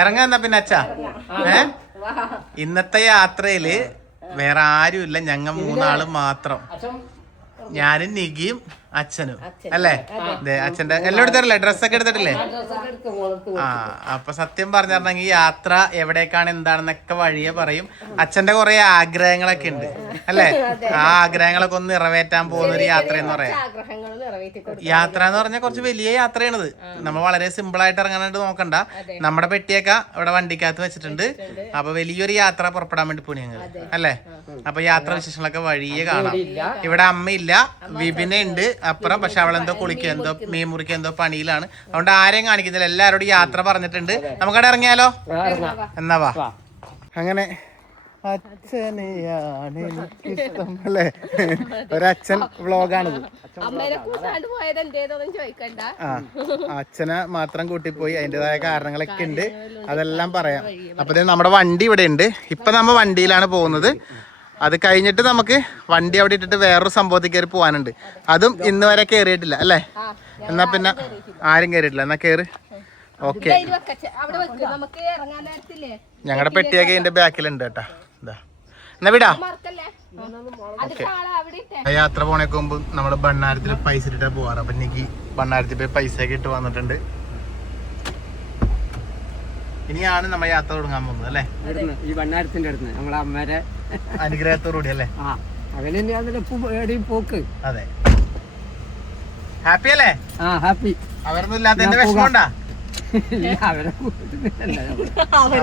ഇറങ്ങാ പിന്നെ അച്ഛാ. ഇന്നത്തെ യാത്രയില് വേറെ ആരുമില്ല, ഞങ്ങൾ മൂന്നാളും മാത്രം. ഞാനും നികിയും അച്ഛനും അല്ലേ? അച്ഛന്റെ എല്ലാം എടുത്തിട്ടില്ലേ? ഡ്രസ്സൊക്കെ എടുത്തിട്ടില്ലേ? ആ അപ്പൊ സത്യം പറഞ്ഞിട്ടുണ്ടെങ്കിൽ യാത്ര എവിടേക്കാണ് എന്താണെന്നൊക്കെ വഴിയെ പറയും. അച്ഛന്റെ കുറെ ആഗ്രഹങ്ങളൊക്കെ ഉണ്ട് അല്ലേ? ആ ആഗ്രഹങ്ങളൊക്കെ ഒന്ന് നിറവേറ്റാൻ പോകുന്ന ഒരു യാത്ര എന്ന് പറയാം. യാത്ര എന്ന് പറഞ്ഞാൽ കുറച്ച് വലിയ യാത്രയാണിത്. നമ്മൾ വളരെ സിമ്പിൾ ആയിട്ട് ഇറങ്ങാനായിട്ട് നോക്കണ്ട. നമ്മുടെ പെട്ടിയൊക്കെ ഇവിടെ വണ്ടിക്കകത്ത് വെച്ചിട്ടുണ്ട്. അപ്പൊ വലിയൊരു യാത്ര പുറപ്പെടാൻ വേണ്ടി പോണി ഞങ്ങൾ അല്ലേ? അപ്പൊ യാത്ര വിശേഷങ്ങളൊക്കെ വഴിയെ കാണാം. ഇവിടെ അമ്മയില്ല, വിപിന ഉണ്ട് അപ്പുറം. പക്ഷെ അവളെന്തോ കുളിക്കുക, എന്തോ മീൻ മുറിക്കുക, എന്തോ പണിയിലാണ്. അതുകൊണ്ട് ആരെയും കാണിക്കുന്നില്ല. എല്ലാവരോടും യാത്ര പറഞ്ഞിട്ടുണ്ട്. നമുക്കവിടെ ഇറങ്ങിയാലോ? എന്നാ വാ. അങ്ങനെ അച്ഛനെയാണ് എനിക്കിഷ്ടം അല്ലേ? ഒരച്ഛൻ വ്ളോഗാണിത്. ആ അച്ഛനെ മാത്രം കൂട്ടിപ്പോയി, അതിൻ്റെതായ കാരണങ്ങളൊക്കെ ഉണ്ട്, അതെല്ലാം പറയാം. അപ്പൊ നമ്മുടെ വണ്ടി ഇവിടെ ഉണ്ട്. ഇപ്പൊ നമ്മ വണ്ടിയിലാണ് പോകുന്നത്. അത് കഴിഞ്ഞിട്ട് നമുക്ക് വണ്ടി അവിടെ ഇട്ടിട്ട് വേറൊരു സംഭവത്തിൽ കയറി പോകാനുണ്ട്. അതും ഇന്ന് വരെ കയറിയിട്ടില്ല അല്ലേ? എന്നാ പിന്നെ ആരും കയറിയിട്ടില്ല. എന്നാ കയറി. ഓക്കെ, ഞങ്ങളുടെ പെട്ടിയൊക്കെ ഇതിന്റെ ബാക്കിലുണ്ട് കേട്ടാ. എന്നാ വിടാ. ഓക്കെ, യാത്ര പോണേക്ക് മുമ്പ് നമ്മള് ഭണ്ണാരത്തിൽ പൈസ ഇട്ടിട്ടാ പോവാറ്. അപ്പൊ എനിക്ക് ഭണ്ണാരത്തിൽ പോയി പൈസ ഒക്കെ ഇട്ട് വന്നിട്ടുണ്ട്. ഇനിയാണ് നമ്മ യാത്ര തുടങ്ങാൻ പോകുന്നത് അല്ലേ? ഈ ഭണ്ണാരത്തിന്റെ അടുത്ത് നമ്മളെ അമ്മേരെ അനുഗ്രഹത്തോടുകൂടി അല്ലേ? പോക്ക്. അതെ, ഹാപ്പി അല്ലേ? ഹാപ്പി. അവരൊന്നും ഇല്ലാത്തതിന്റെ വിഷമമുണ്ടാ?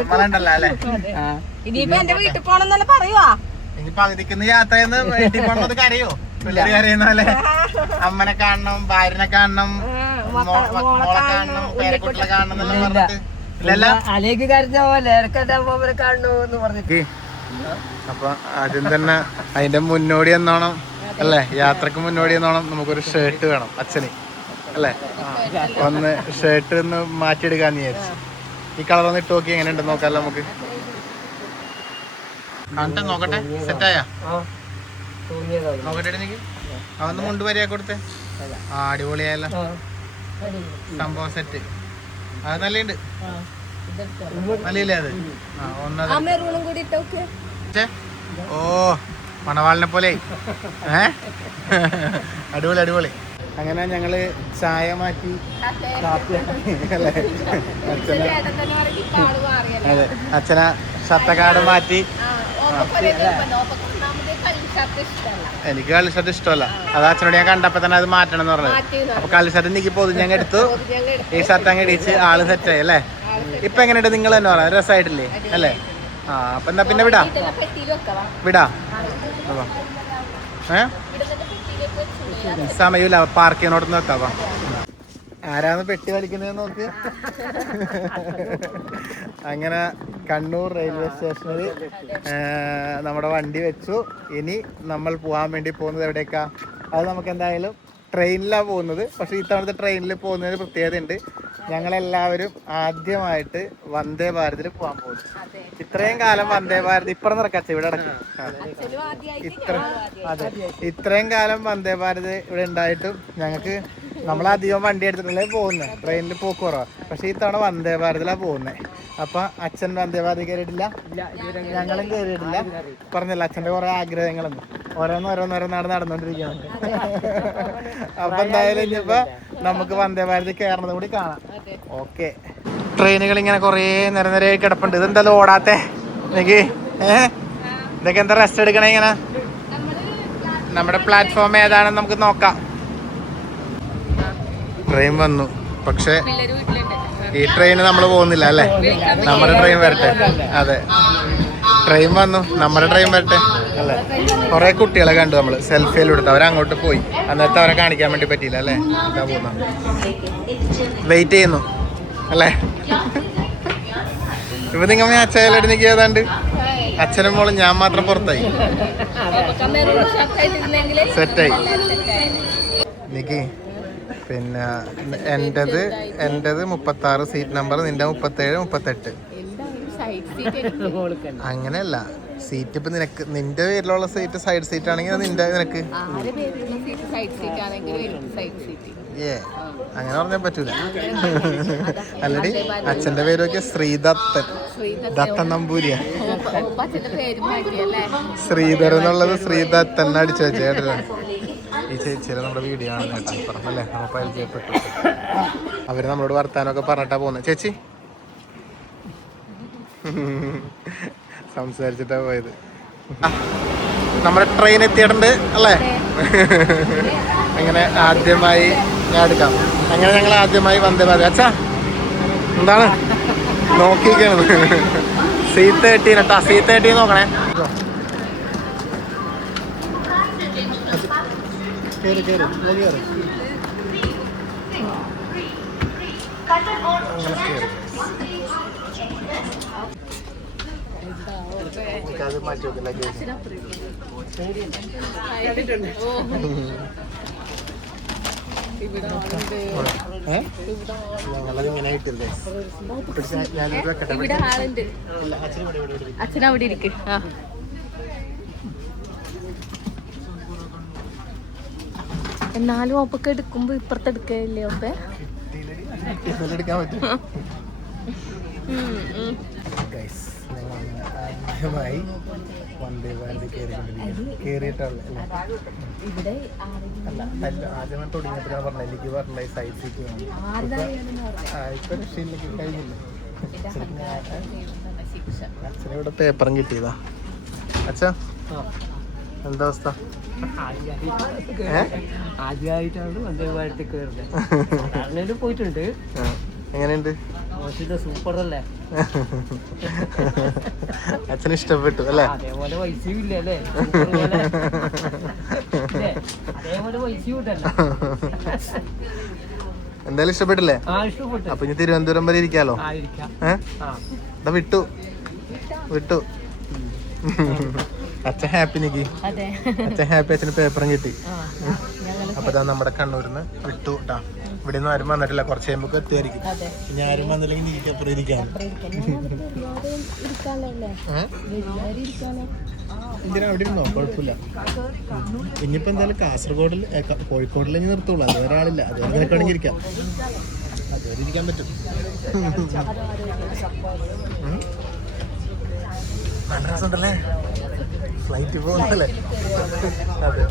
നമ്മളുണ്ടല്ലോ അല്ലേ? ഇനിയിപ്പോ എന്റെ വീട്ടിൽ പോണെന്നല്ലേ പറയുവാ. ഇനി പകുതിക്കുന്ന യാത്രയെന്ന് വീട്ടിൽ പോണത് കരയോ? പിള്ളേര് കരയുന്നല്ലേ? അമ്മനെ കാണണം, ഭാര്യനെ കാണണം, മോളെ കാണണം, പേരക്കുട്ടികളെ കാണണം എന്നെല്ലാം പറഞ്ഞിട്ട് അലേക്ക് കരഞ്ഞ പോലെ കാണണു എന്ന് പറഞ്ഞിട്ട്. അപ്പൊ ആദ്യം തന്നെ അതിന്റെ മുന്നോടി എന്നോണം അല്ലേ? യാത്രക്ക് മുന്നോടി എന്നോണം നമുക്കൊരു ഷർട്ട് വേണം അച്ഛന് അല്ലേ? ഒന്ന് ഷർട്ട് ഒന്ന് മാറ്റിയെടുക്കാന്ന് വിചാരിച്ചു. ഈ കളർ ഒന്ന് ഇട്ട് നോക്കി എങ്ങനെ ഉണ്ടെന്ന് നോക്കാമല്ലോ നമുക്ക്. കണ്ട നോക്കട്ടെ, സെറ്റായാ? നോക്കട്ടെ എനിക്ക് അതൊന്ന് മുണ്ട് വരിക കൊടുത്തേ. ആ അടിപൊളിയായല്ലോ സംഭവം, സെറ്റ്. അത് നല്ലുണ്ട്, നല്ലല്ലേ അത്? ഓ മണവാളിനെ പോലെ അടിപൊളി അടിപൊളി. അങ്ങനെ ഞങ്ങള് ചായ മാറ്റി അല്ലേ? അതെ, അച്ഛന ഷർട്ടക്കാട് മാറ്റി. എനിക്ക് കള്ളി ഷർട്ട് ഇഷ്ടമല്ല. അത് അച്ഛനോട് ഞാൻ കണ്ടപ്പോ തന്നെ അത് മാറ്റണം എന്ന് പറഞ്ഞത്. അപ്പൊ കള്ളി ഷർട്ട് എനിക്ക് പൊതു ഞങ്ങൾ എടുത്തു. ഈ ഷർട്ട് അങ്ങ് ഇടിച്ച് ആള് സെറ്റായി അല്ലേ? ഇപ്പൊ എങ്ങനെയുണ്ട് നിങ്ങൾ തന്നെ പറയാം? രസമായിട്ടില്ലേ അല്ലേ? ആ അപ്പൊ എന്നാ പിന്നെ വിടാ സമയമില്ല, പാർക്കിനോടൊന്ന് വെക്കാവാ. ആരാന്ന് പെട്ടി വലിക്കുന്നത് നോക്ക്. അങ്ങനെ കണ്ണൂർ റെയിൽവേ സ്റ്റേഷനിൽ നമ്മുടെ വണ്ടി വെച്ചു. ഇനി നമ്മൾ പോകാൻ വേണ്ടി പോകുന്നത് എവിടേക്കാ? അത് നമുക്ക് എന്തായാലും ട്രെയിനിലാണ് പോകുന്നത്. പക്ഷേ ഇത്തവണത്തെ ട്രെയിനിൽ പോകുന്നതിന് പ്രത്യേകത ഉണ്ട്. ഞങ്ങളെല്ലാവരും ആദ്യമായിട്ട് വന്ദേ ഭാരതിൽ പോകാൻ പോകുന്നു. ഇത്രയും കാലം വന്ദേ ഭാരത് ഇപ്പുറം നടക്കച്ച ഇവിടെ അടക്കും. ഇത്രയും കാലം വന്ദേ ഭാരത് ഇവിടെ ഉണ്ടായിട്ടും ഞങ്ങൾക്ക് നമ്മളധികം വണ്ടി എടുത്തിട്ടല്ലേ പോകുന്നത്. ട്രെയിനിൽ പോക്ക് കുറവാണ്. പക്ഷേ ഇത്തവണ വന്ദേ ഭാരതിലാണ് പോകുന്നത്. അപ്പൊ അച്ഛൻ വന്ദേ ഭാരത് കയറിയിട്ടില്ല, ഞങ്ങളും കയറിയിട്ടില്ല. പറഞ്ഞല്ലോ അച്ഛൻ്റെ കുറെ ആഗ്രഹങ്ങളുണ്ട്. ഓരോന്നോരോന്നാണ് നടന്നുകൊണ്ടിരിക്കുന്നത്. അപ്പൊ എന്തായാലും ഇനിയിപ്പോ നമുക്ക് വന്ദേ ഭാരത് കയറണത് കൂടി കാണാം. ഓക്കെ, ട്രെയിനുകൾ ഇങ്ങനെ കുറേ നിരനിരയായി കിടപ്പുണ്ട്. ഇതെന്തായാലും ഓടാത്തെ എനിക്ക് ഇതൊക്കെ എന്താ റെസ്റ്റ് എടുക്കണേ? ഇങ്ങനെ നമ്മുടെ പ്ലാറ്റ്ഫോം ഏതാണെന്ന് നമുക്ക് നോക്കാം. ട്രെയിൻ വന്നു, പക്ഷെ ഈ ട്രെയിന് നമ്മൾ പോകുന്നില്ല അല്ലേ? നമ്മുടെ ട്രെയിൻ വരട്ടെ. അതെ, ട്രെയിൻ വന്നു, നമ്മുടെ ട്രെയിൻ വരട്ടെ അല്ലേ? കുറെ കുട്ടികളെ കണ്ടു നമ്മള് സെൽഫിയിൽ എടുത്ത്. അവരങ്ങോട്ട് പോയി, അന്നത്തെ അവരെ കാണിക്കാൻ വേണ്ടി പറ്റിയില്ല അല്ലേ? എന്താ പോകുന്ന വെയിറ്റ് ചെയ്യുന്നു അല്ലേ? ഇപ്പൊ നിങ്ങൾ അച്ഛയിലോട്ട് നിൽക്കുക. ഏതാണ്ട് അച്ഛനും മോളും ഞാൻ മാത്രം പുറത്തായി, സെറ്റായി നിക്ക്. പിന്നെ എന്റേത് 36 സീറ്റ് നമ്പർ, നിന്റെ 37, 38. അങ്ങനെയല്ല, സീറ്റ് ഇപ്പൊ നിനക്ക് നിന്റെ പേരിലുള്ള സീറ്റ് സൈഡ് സീറ്റ് ആണെങ്കിൽ നിന്റെ നിനക്ക് അങ്ങനെ പറഞ്ഞാൽ പറ്റൂല. അല്ലടി അച്ഛന്റെ പേരൊക്കെ ശ്രീദത്തൻ, ദത്തൻ നമ്പൂരിയാ. ശ്രീധരൻ എന്നുള്ളത് ശ്രീദത്തൻ അടിച്ചു വെച്ചേട്ടാ. ഈ ചേച്ചിയുടെ നമ്മുടെ വീഡിയോ ആണ് കേട്ടോ, പറഞ്ഞല്ലേ നമ്മൾ പരിചയപ്പെട്ടു. അവര് നമ്മളോട് വർത്താനൊക്കെ പറഞ്ഞിട്ടാ പോകുന്നത്. ചേച്ചി സംസാരിച്ചിട്ടാ പോയത്. നമ്മുടെ ട്രെയിൻ എത്തിയിട്ടുണ്ട് അല്ലേ? അങ്ങനെ ആദ്യമായി ഞാൻ എടുക്കാം. അങ്ങനെ ഞങ്ങൾ ആദ്യമായി വന്ദേ ഭാരത്. അച്ഛാ എന്താണ് നോക്കിക്കാണ്? C13 കേട്ടാ, C13 നോക്കണേ. അത് മാറ്റി വെക്കില്ല. ഞങ്ങളതിങ്ങനെ ആയിട്ടില്ലേ? അച്ഛനവിടെ ഇരിക്കും. എന്നാലും ഒപ്പൊക്കെ എടുക്കുമ്പോ ഇപ്പുറത്ത് എടുക്കല്ലേ ഒപ്പേ? എടുക്കാൻ പറ്റും. ആദ്യമായി വന്ദേ ഭാരത് കയറിയിട്ടുള്ള ആദ്യമായി തുടങ്ങിയപ്പോഴാണ് പറഞ്ഞത്. എനിക്ക് പറഞ്ഞ സൈഡ് സീറ്റ് വേണം. ഇപ്പൊ രക്ഷയിലേക്ക് കഴിഞ്ഞില്ല. അച്ഛനെ ഇവിടെ പേപ്പറും കിട്ടിയതാ. അച്ഛാ എന്താ അവസ്ഥ? ആദ്യമായിട്ടാണ് വന്ദേ ഭാരത് കയറുന്നത്. പോയിട്ടുണ്ട്. എങ്ങനെയുണ്ട്? സൂപ്പർ അല്ലേ? അച്ഛന് ഇഷ്ടപ്പെട്ടു അല്ലേ? അതേപോലെ പൈസയും ഇല്ല അല്ലേ? അതേപോലെ പൈസയും ഇല്ലല്ലോ. എന്തായാലും ഇഷ്ടപ്പെട്ടില്ലേ? അപ്പൊ ഇനി തിരുവനന്തപുരം വരെ ഇരിക്കാലോ. വിട്ടു വിട്ടു. അച്ഛൻ ഹാപ്പി. നിക്ക് അച്ഛൻ ഹാപ്പി. അച്ഛന് പേപ്പറും കിട്ടി. അപ്പൊ നമ്മുടെ കണ്ണൂരിന്ന് വിട്ടു കേട്ടാ. ഇവിടെ ഒന്നും ആരും വന്നിട്ടില്ല. കുറച്ച് കഴിയുമ്പോ എത്തുമായിരിക്കും. ഇനി ആരും വന്നില്ലെങ്കിൽ നീക്ക് അപ്പുറം ഇരിക്കാൻ. എന്തിനാ അവിടെ ഇരുന്നോ? കുഴപ്പമില്ല. ഇനിയിപ്പോ എന്തായാലും കാസർഗോഡിൽ കോഴിക്കോടിൽ ഇനി നിർത്തുള്ളൂ. അതുവരെ ആളില്ല. അതുവരെ നിനക്കാണെങ്കിൽ ഇരിക്കാം. അതുവരെ ഇരിക്കാൻ പറ്റും. നല്ല രസമുണ്ടല്ലേ? ഫ്ലൈറ്റ് പോകുന്നല്ലേ? അതെ.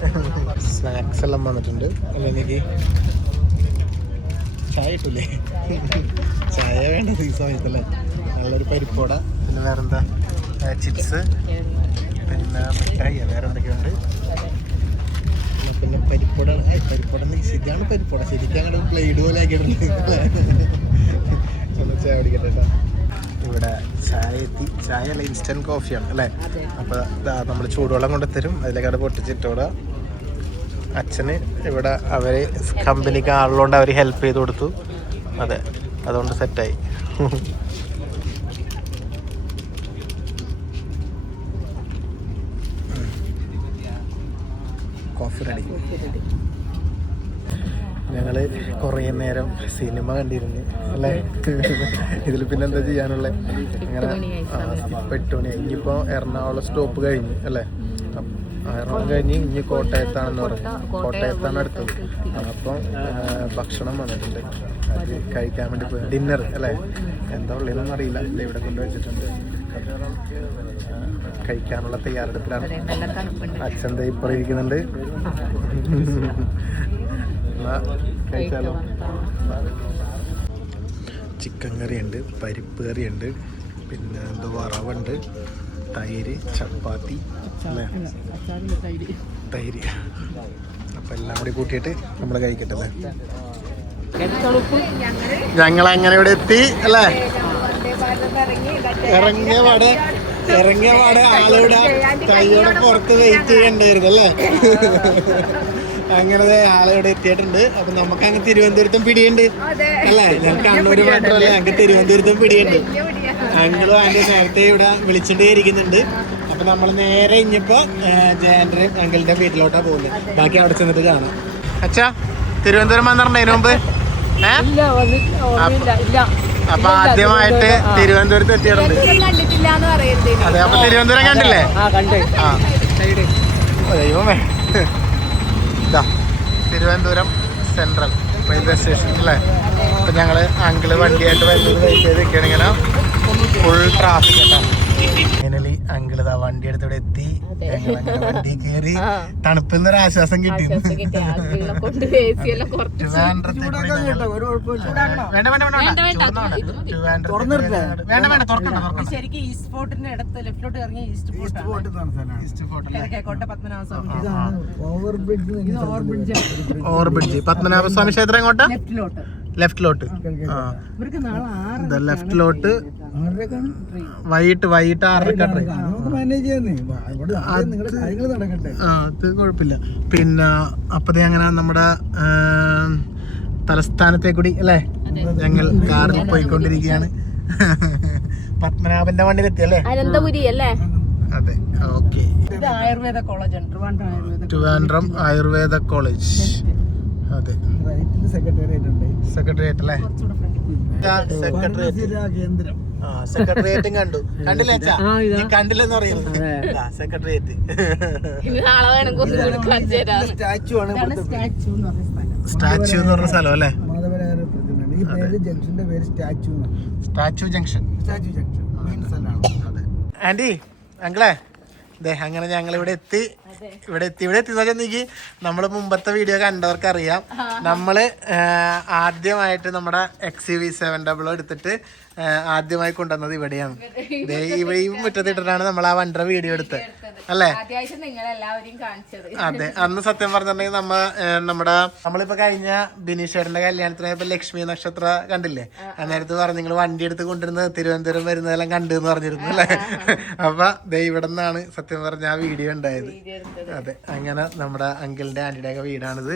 സ്നാക്സ് എല്ലാം വന്നിട്ടുണ്ട്. അല്ലെങ്കിൽ ചായ കിട്ടൂലേ? ചായ വേണ്ടത് ഈ സമയത്തല്ലേ? നല്ലൊരു പരിപ്പോട, പിന്നെ വേറെന്താ ചിപ്സ്, പിന്നെ മിഠായി, വേറെ എന്തൊക്കെയുണ്ട്. പിന്നെ പരിപ്പോട. പരിപ്പോട ഇതാണ് പരിപ്പോട. ശരിക്കും അങ്ങനെ പ്ലേഡ് പോലെ ആക്കിയിട്ടുണ്ട്. ഒന്ന് ചായ കുടിക്കട്ടെ കേട്ടോ. ഇവിടെ ചായ എത്തി. ചായ അല്ല, ഇൻസ്റ്റൻറ്റ് കോഫിയാണ് അല്ലേ? അപ്പോൾ നമ്മൾ ചൂടുവെള്ളം കൊണ്ട് തരും. അതിലേക്കാട് പൊട്ടിച്ചിട്ടോടെ അച്ഛന് ഇവിടെ അവര് കമ്പനിക്ക് ആളുകൊണ്ട് അവർ ഹെൽപ്പ് ചെയ്ത് കൊടുത്തു. അതെ, അതുകൊണ്ട് സെറ്റായി. Coffee ready. ഞങ്ങൾ കുറേ നേരം സിനിമ കണ്ടിരുന്നു അല്ലേ? ഇതിൽ പിന്നെ എന്താ ചെയ്യാനുള്ള? അങ്ങനെ 8 മണിയായി. ഇനിയിപ്പോൾ എറണാകുളം സ്റ്റോപ്പ് കഴിഞ്ഞ് അല്ലേ? എറണാകുളം കഴിഞ്ഞ് ഇനി കോട്ടയത്താണെന്ന് പറഞ്ഞു. കോട്ടയത്താണ് അടുത്തത്. അപ്പം ഭക്ഷണം വന്നിട്ടുണ്ട്. അത് കഴിക്കാൻ വേണ്ടി പോയി. ഡിന്നർ അല്ലേ? എന്താ ഉള്ളതെന്നൊന്നും അറിയില്ല. ഇവിടെ കൊണ്ടുവച്ചിട്ടുണ്ട്. കഴിക്കാനുള്ള തയ്യാറെടുപ്പിലാണ്. അച്ഛൻ ഇപ്പോൾ ഇരിക്കുന്നുണ്ട്. കഴിച്ചാലോ? ചിക്കൻ കറിയുണ്ട്, പരിപ്പ് കറിയുണ്ട്, പിന്നെ എന്തോ വറവുണ്ട്, തൈര്, ചപ്പാത്തി അല്ലേ? തൈര്. അപ്പം എല്ലാം കൂടി കൂട്ടിയിട്ട് നമ്മൾ കഴിക്കട്ടെ. ഞങ്ങളങ്ങനെ ഇവിടെ എത്തി അല്ലേ? ഇറങ്ങിയ പാടെ ആളിവിടെ കൈയോടെ പുറത്ത് വെയിറ്റ് ചെയ്യണ്ടായിരുന്നു അല്ലേ? അങ്ങനെ ആളിവിടെ എത്തിയിട്ടുണ്ട്. അപ്പൊ നമുക്ക് അങ്ങ് തിരുവനന്തപുരത്തും പിടിയുണ്ട് അല്ലേ? ഞങ്ങൾക്ക് കണ്ണൂര് മാത്രമല്ല, ഞങ്ങൾക്ക് തിരുവനന്തപുരത്തും പിടിയുണ്ട്. അങ്കിളും ആൻറ്റി നേരത്തെ ഇവിടെ വിളിച്ചിട്ട് ഇരിക്കുന്നുണ്ട്. അപ്പൊ നമ്മൾ നേരെ ഇനിയിപ്പോ ജയന്റെയും അങ്കിളിന്റെ വീട്ടിലോട്ടാ പോകുന്നത്. ബാക്കി അവിടെ ചെന്നിട്ട് കാണാം. അച്ഛാ തിരുവനന്തപുരം വന്നിട്ടുണ്ടതിന് മുമ്പ്? അപ്പൊ ആദ്യമായിട്ട് തിരുവനന്തപുരത്ത് എത്തിയിട്ടുണ്ട്. അതെ, അപ്പൊ തിരുവനന്തപുരം കണ്ടില്ലേ? ദൈവമേ, തിരുവനന്തപുരം സെൻട്രൽ റെയിൽവേ സ്റ്റേഷൻ അല്ലേ. അപ്പം ഞങ്ങൾ അങ്കിള് വണ്ടിയായിട്ട് വരുന്നത് വെയിറ്റ് ചെയ്ത് നിൽക്കുകയാണ്. ഇങ്ങനെ ഫുൾ ട്രാഫിക് കേട്ടോ. ഫൈനലി അങ്കിള് ഇതാ വണ്ടി എടുത്ത് ഇവിടെ എത്തി. ഞങ്ങൾ വണ്ടി കയറി തണുപ്പിന്നൊരു ആശ്വാസം കിട്ടി. ശരിക്കും ഈസ്റ്റ് ഫോർട്ടിന്റെ അടുത്ത് ലെഫ്റ്റിലോട്ട് ഇറങ്ങി ഈസ്റ്റ് ഓവർബ്രിഡ്ജ് പത്മനാഭസ്വാമി ക്ഷേത്രം എങ്ങോട്ടാ? ലെഫ്റ്റിലോട്ട്. ലെഫ്റ്റിലോട്ട് വൈകിട്ട് 6:30 അത് കുഴപ്പമില്ല. പിന്നെ അപ്പതേ അങ്ങനെ നമ്മുടെ തലസ്ഥാനത്തെ കൂടി അല്ലേ ഞങ്ങൾ കാറിൽ പോയിക്കൊണ്ടിരിക്കുകയാണ്. പത്മനാഭന്റെ വണ്ടിയിലെത്തി അല്ലേ? അനന്തപുരി അല്ലേ? അതെ, okay. Ayurveda college, Trivandrum Ayurveda college. അതെ, സെക്രട്ടേറിയറ്റ് അല്ലേ? സെക്രട്ടേറിയറ്റും കണ്ടില്ലേ അച്ഛാ? ഈ കണ്ടില്ലെന്ന് പറയുന്നത് സെക്രട്ടേറിയറ്റ്. സ്റ്റാച്യു എന്ന് പറഞ്ഞ സ്ഥലം അല്ലേ? Statue junction. ആന്റി അങ്കിളെ അങ്ങനെ ഞങ്ങൾ ഇവിടെ എത്തി എന്ന് വെച്ചാൽ എനിക്ക് നമ്മള് മുമ്പത്തെ വീഡിയോ കണ്ടവർക്ക് അറിയാം. നമ്മള് ആദ്യമായിട്ട് നമ്മുടെ XUV700 എടുത്തിട്ട് ആദ്യമായി കൊണ്ടുവന്നത് ഇവിടെയാണ്. ഈ മുറ്റത്തിട്ടിട്ടാണ് നമ്മൾ ആ വണ്ടർ വീഡിയോ എടുത്തത് അല്ലേ? അതെ, അന്ന് സത്യം പറഞ്ഞിട്ടുണ്ടെങ്കിൽ നമ്മളിപ്പോ കഴിഞ്ഞ ബിനീഷേട്ടന്റെ കല്യാണത്തിന് ലക്ഷ്മി നക്ഷത്ര കണ്ടില്ലേ? അന്നേരത്ത് പറഞ്ഞു നിങ്ങൾ വണ്ടി എടുത്ത് കൊണ്ടിരുന്നത് തിരുവനന്തപുരം വരുന്നതെല്ലാം കണ്ടെന്ന് പറഞ്ഞിരുന്നു അല്ലേ? അപ്പൊ ഇവിടെ നിന്നാണ് സത്യം പറഞ്ഞ ആ വീഡിയോ ഉണ്ടായത്. അതെ, അങ്ങനെ നമ്മുടെ അങ്കിളിന്റെ ആന്റിയുടെ ഒക്കെ വീടാണിത്.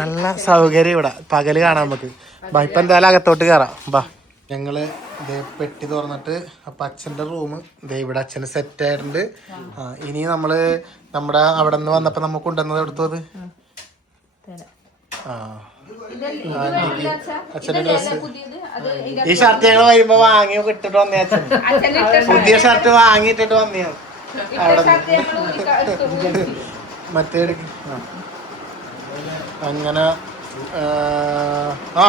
നല്ല സൗകര്യം ഇവിടെ പകല് കാണാൻ നമുക്ക്. ഇപ്പൊ എന്തായാലും അകത്തോട്ട് കയറാം. ബാ, ഞങ്ങള് പെട്ടി തുറന്നിട്ട് അപ്പൊ അച്ഛന്റെ റൂം ഇവിടെ അച്ഛന് സെറ്റ് ആയിട്ടുണ്ട്. ഇനി നമ്മള് നമ്മുടെ അവിടെ നിന്ന് വന്നപ്പോ നമ്മ കൊണ്ടുവന്നത് എടുത്തത് അച്ഛന്റെ ഡ്രസ്. ഈ ഷർട്ട് ഞങ്ങൾ വരുമ്പോ വാങ്ങി ഇട്ടിട്ട് വന്നേ അച്ഛൻ. പുതിയ ഷർട്ട് വാങ്ങിയിട്ടിട്ട് വന്നേ അവിടെ മറ്റേ അങ്ങനെ.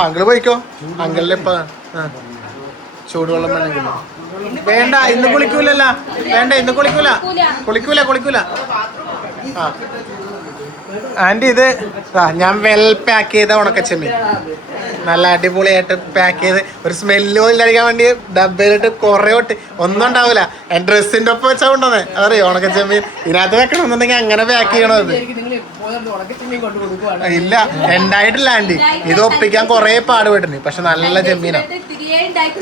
അങ്കിള് പോയിക്കോ. അങ്കിളിന് ഇപ്പൊ ചൂടുവെള്ളം വേണമെങ്കിലോ? വേണ്ട, ഇന്ന് കുളിക്കൂലല്ല. വേണ്ട, ഇന്ന് കുളിക്കൂല. ആന്റി ഇത് ഞാൻ വെൽ പാക്ക് ചെയ്ത ഉണക്കച്ചെമ്മീൻ നല്ല അടിപൊളിയായിട്ട് പാക്ക് ചെയ്ത് ഒരു സ്മെല്ലോ ഇല്ലടിക്കാൻ വേണ്ടി ഡബയിലിട്ട് കുറെ ഒന്നും ഉണ്ടാവില്ല. ഡ്രസ്സിന്റെ ഒപ്പം വെച്ചാൽ കൊണ്ടുവന്നേ. അതറിയോ ഉണക്കച്ചെമ്മീൻ ഇതിനകത്ത് വെക്കണമെന്നുണ്ടെങ്കിൽ അങ്ങനെ പാക്ക് ചെയ്യണത്. ഇല്ല, ഉണ്ടായിട്ടില്ല ആന്റി. ഇത് ഒപ്പിക്കാൻ കുറെ പാടുപെട്ടിന്. പക്ഷെ നല്ല ചെമ്മീനാ.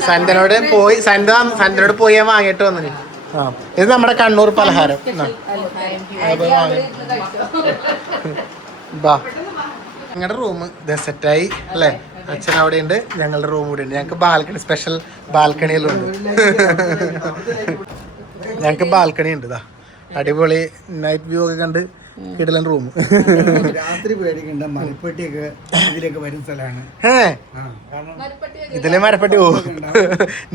സന്ധ്യനോട് പോയി ഞാൻ വാങ്ങിയിട്ട് വന്നിന്. ഇത് നമ്മുടെ കണ്ണൂർ പലഹാരം. ഞങ്ങളുടെ റൂം സെറ്റായി അല്ലേ? അച്ഛൻ അവിടെ ഉണ്ട്, ഞങ്ങളുടെ റൂം കൂടെ ഉണ്ട്. ഞങ്ങൾക്ക് ബാൽക്കണി, സ്പെഷ്യൽ ബാൽക്കണിയെല്ലാം ഉണ്ട്. ഞങ്ങൾക്ക് ബാൽക്കണി ഉണ്ട്. ഇതാ അടിപൊളി നൈറ്റ് വ്യൂ ഒക്കെ കണ്ട് കിടലൻ റൂം. രാത്രി പേടിക്കണ്ട, മരപ്പെട്ടിയൊക്കെ ഇതിലൊക്കെ വരുന്ന സ്ഥലമാണ്. ഇതിലെ മരപ്പെട്ടി പോകും.